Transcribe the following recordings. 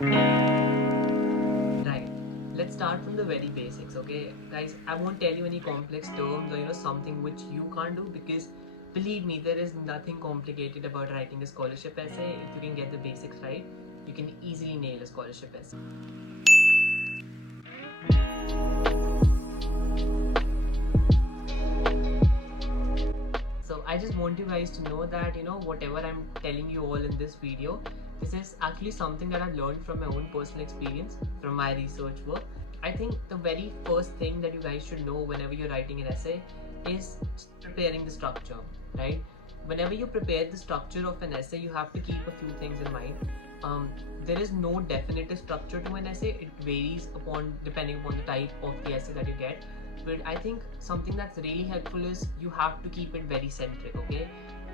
Right. Let's start from the very basics, okay? Guys, I won't tell you any complex terms or something which you can't do, because believe me, there is nothing complicated about writing a scholarship essay. If you can get the basics right, you can easily nail a scholarship essay. So I just want you guys to know that whatever I'm telling you all in this video, this is actually something that I've learned from my own personal experience, from my research work. I think the very first thing that you guys should know whenever you're writing an essay is preparing the structure, right? Whenever you prepare the structure of an essay, you have to keep a few things in mind. There is no definitive structure to an essay. It varies depending upon the type of the essay that you get. But I think something that's really helpful is you have to keep it very centric, okay?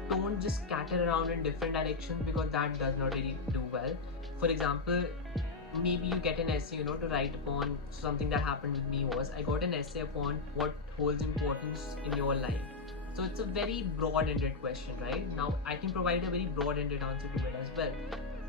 Don't just scatter around in different directions, because that does not really do well. For example, maybe you get an essay to write upon. Something that happened with me was I got an essay upon what holds importance in your life. So it's a very broad-ended question, right? Now I can provide a very broad-ended answer to it as well,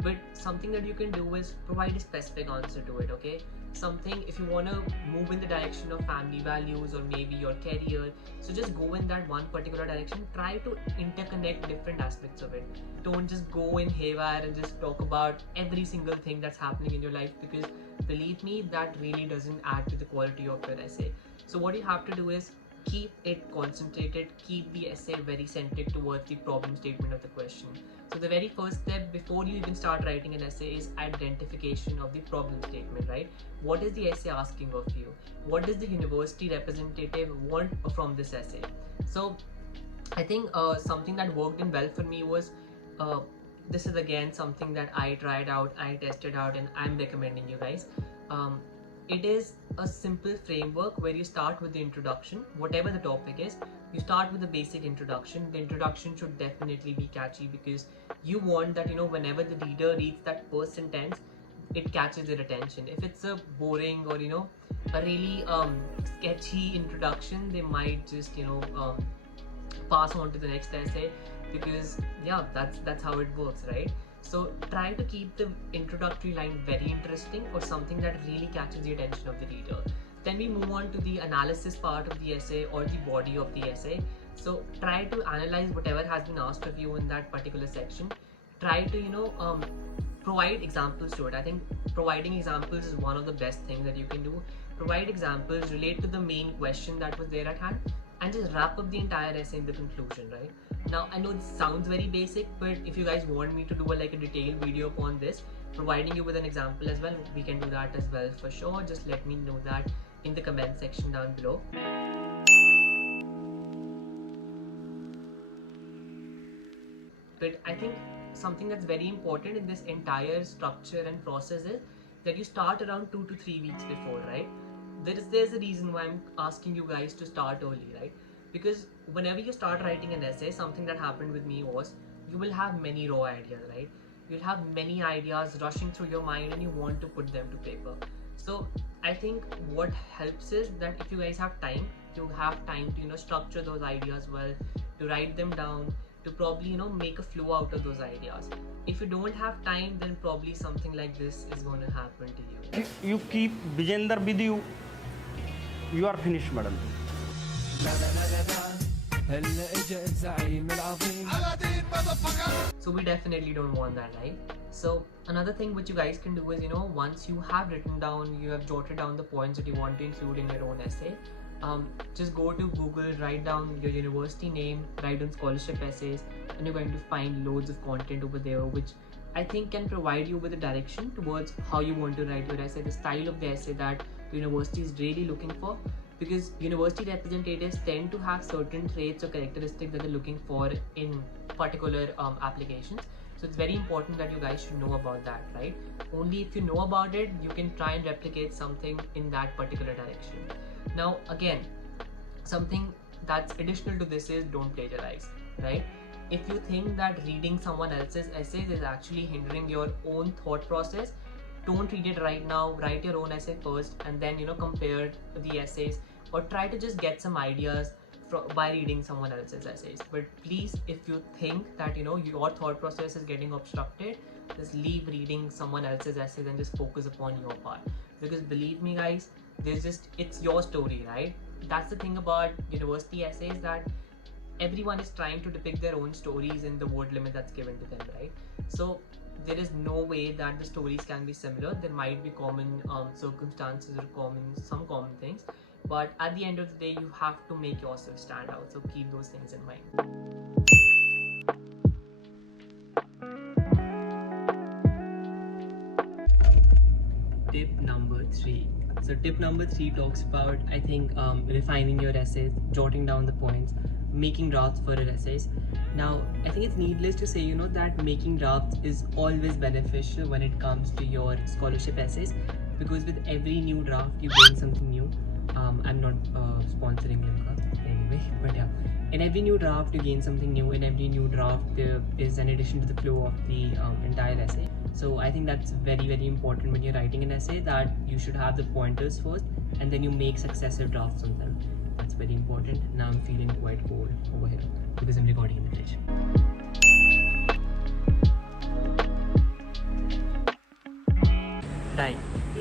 but something that you can do is provide a specific answer to it, okay? Something, if you want to move in the direction of family values or maybe your career, so just go in that one particular direction. Try to interconnect different aspects of it. Don't just go in haywire and just talk about every single thing that's happening in your life, because believe me, that really doesn't add to the quality of your essay. So what you have to do is keep it concentrated, keep the essay very centric towards the problem statement of the question. So the very first step before you even start writing an essay is identification of the problem statement, right? What is the essay asking of you? What does the university representative want from this essay? So I think something that worked in well for me was, this is again something that I tried out, I tested out, and I'm recommending you guys. It is a simple framework where you start with the introduction, whatever the topic is. You start with a basic introduction. The introduction should definitely be catchy, because you want that whenever the reader reads that first sentence, it catches their attention. If it's a boring or a really sketchy introduction, they might just pass on to the next essay, because yeah, that's how it works, right? So try to keep the introductory line very interesting, or something that really catches the attention of the reader. Then we move on to the analysis part of the essay, or the body of the essay. So try to analyze whatever has been asked of you in that particular section. Try to provide examples to it. I think providing examples is one of the best things that you can do. Provide examples, relate to the main question that was there at hand, and just wrap up the entire essay in the conclusion, right? Now I know this sounds very basic, but if you guys want me to do a detailed video upon this, providing you with an example as well, we can do that as well for sure. Just let me know that in the comment section down below. But I think something that's very important in this entire structure and process is that you start around 2 to 3 weeks before, right? There's a reason why I'm asking you guys to start early, right? Because whenever you start writing an essay, something that happened with me was, you will have many raw ideas, right? You'll have many ideas rushing through your mind, and you want to put them to paper. So I think what helps is that if you guys have time, you have time to structure those ideas well, to write them down, to probably make a flow out of those ideas. If you don't have time, then probably something like this is going to happen to you. You keep Vijender with you, you are finished, madam. So we definitely don't want that, right? So another thing which you guys can do is, once you have written down, you have jotted down the points that you want to include in your own essay, just go to Google, write down your university name, write down scholarship essays, and you're going to find loads of content over there, which I think can provide you with a direction towards how you want to write your essay, the style of the essay that the university is really looking for. Because university representatives tend to have certain traits or characteristics that they're looking for in particular applications. So it's very important that you guys should know about that, right? Only if you know about it, you can try and replicate something in that particular direction. Now again, something that's additional to this is, don't plagiarize, right? If you think that reading someone else's essays is actually hindering your own thought process, don't read it right now. Write your own essay first, and then compare the essays, or try to just get some ideas by reading someone else's essays. But please, if you think that your thought process is getting obstructed, just leave reading someone else's essays and just focus upon your part. Because believe me guys, it's your story, right? That's the thing about university essays, that everyone is trying to depict their own stories in the word limit that's given to them, right? So there is no way that the stories can be similar. There might be common circumstances or some common things, but at the end of the day you have to make yourself stand out, so keep those things in mind. Tip number 3. So tip number 3 talks about, I think, refining your essays, jotting down the points, making drafts for your essays. Now I think it's needless to say that making drafts is always beneficial when it comes to your scholarship essays, because with every new draft you gain something new. I'm not sponsoring Limca anyway, but yeah, in every new draft you gain something new. In every new draft there is an addition to the flow of the entire essay. So I think that's very, very important when you're writing an essay, that you should have the pointers first and then you make successive drafts on them. That's very important. Now I'm feeling quite cold over here because I'm recording in the fridge. Right.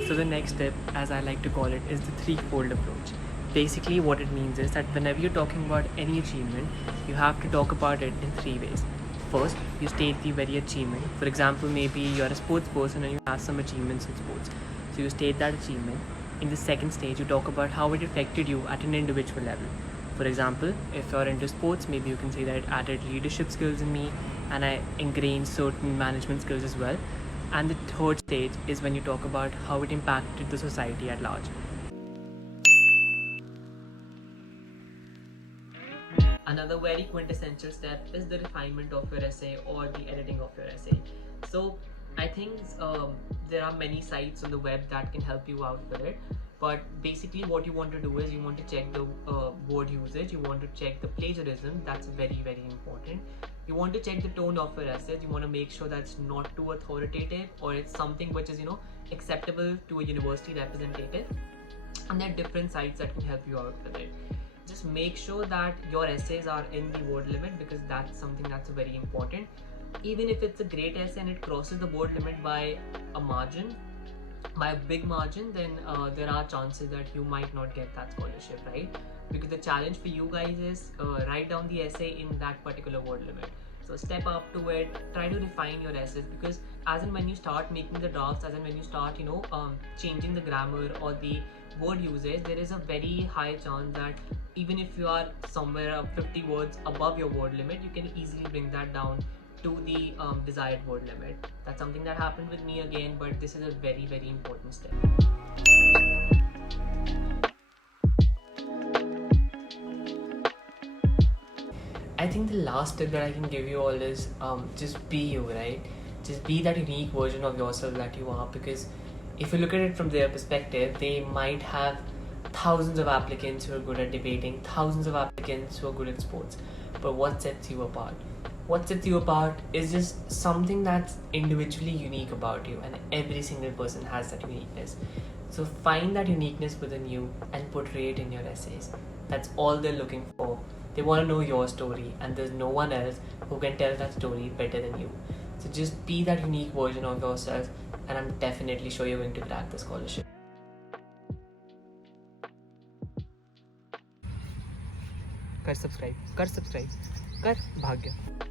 So the next step, as I like to call it, is the threefold approach. Basically what it means is that whenever you're talking about any achievement, you have to talk about it in 3 ways. First, you state the very achievement. For example, maybe you're a sports person and you have some achievements in sports. So you state that achievement. In the second stage, you talk about how it affected you at an individual level. For example, if you're into sports, maybe you can say that it added leadership skills in me and I ingrained certain management skills as well. And the third stage is when you talk about how it impacted the society at large. Another very quintessential step is the refinement of your essay or the editing of your essay. So I think there are many sites on the web that can help you out with it, but basically what you want to do is you want to check the word usage, you want to check the plagiarism. That's very, very important. You want to check the tone of your essays. You want to make sure that it's not too authoritative, or it's something which is acceptable to a university representative. And there are different sites that can help you out with it. Just make sure that your essays are in the word limit, because that's something that's very important. Even if it's a great essay and it crosses the word limit by a margin, by a big margin, then there are chances that you might not get that scholarship, right? Because the challenge for you guys is write down the essay in that particular word limit. So step up to it, try to refine your essays, because as and when you start making the drafts, as and when you start changing the grammar or the word usage, there is a very high chance that even if you are somewhere 50 words above your word limit, you can easily bring that down to the desired word limit. That's something that happened with me again, but this is a very, very important step. I think the last tip that I can give you all is just be you, right? Just be that unique version of yourself that you are, because if you look at it from their perspective, they might have thousands of applicants who are good at debating, thousands of applicants who are good at sports, but what sets you apart? What sets you apart is just something that's individually unique about you, and every single person has that uniqueness. So find that uniqueness within you and portray it in your essays. That's all they're looking for. They want to know your story, and there's no one else who can tell that story better than you. So just be that unique version of yourself, and I'm definitely sure you're going to crack the scholarship. कर subscribe कर भाग्य।